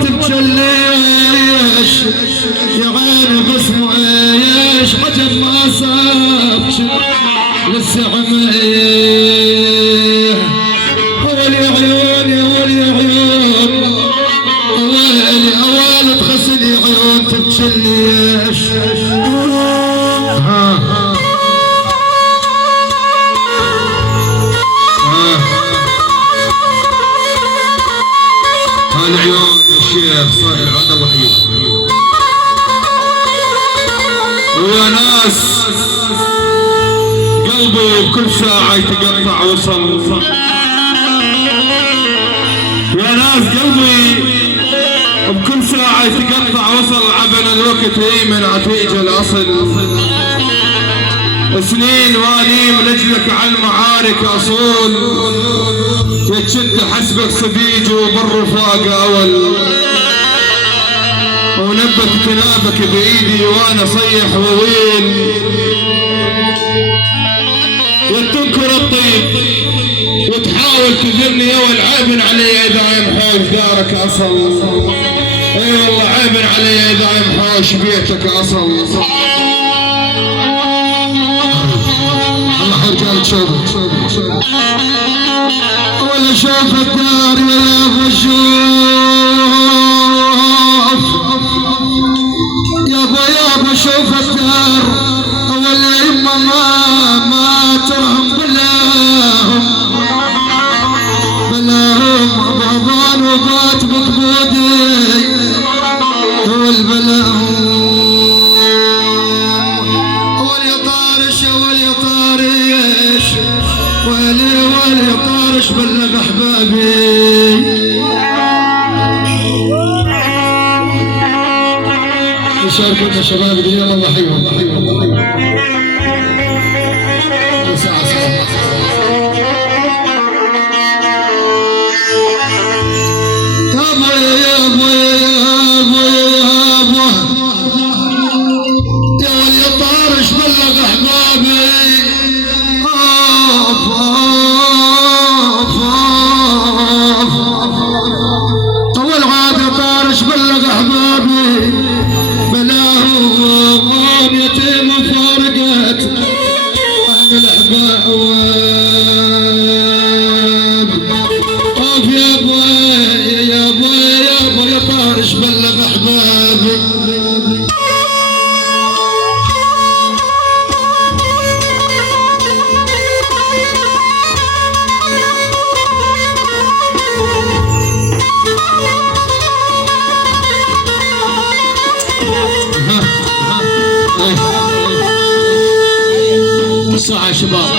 تبتشليش. يا عيني بس معيش عجب ما صابش للسعمية. ولي عيون يا ولي عيون، ويلي اوالي تغسلي عيون تبتشليش. هالعيون يا شيخ صار العود الله يحييك. ويا ناس قلبي بكل ساعة يتقطع وصل، يا ناس قلبي بكل ساعة يتقطع وصل، عبنا الوقت يمن عتيج الأصل. سنين وانيم لجلك على المعارك أصول، يتشد حسبك صبيج وبالرفاق أول، ونبت كلابك بايدي وانا صيح وويل. وتنكر الطيب وتحاول تذلني يا ول، عيب علي اذا يمحوش دارك اصل. اي والله عيب علي اذا يمحوش بيتك اصل. الله رجال تشوفك ولا شوف الدار يا ابو الشوف. يابا شوف الدار اول يما ما ترهم بلاهم بابان وبات بقبودي اول بلاهم. اول يا طارش اول يا طارش، ولي طارش بلغ احبابي. شاركونا شباب اليوم الله يحييهم. ساعة يا ابو يا ولي طارش بلغ احبابي. طول عاد يا طارش بلغ احبابي، بلاهم يتيم فارقت عن الاحباب. اوف يا ابوي يا ابوي يا ابوي يا طارش بلغ احبابي. الساعة شباب.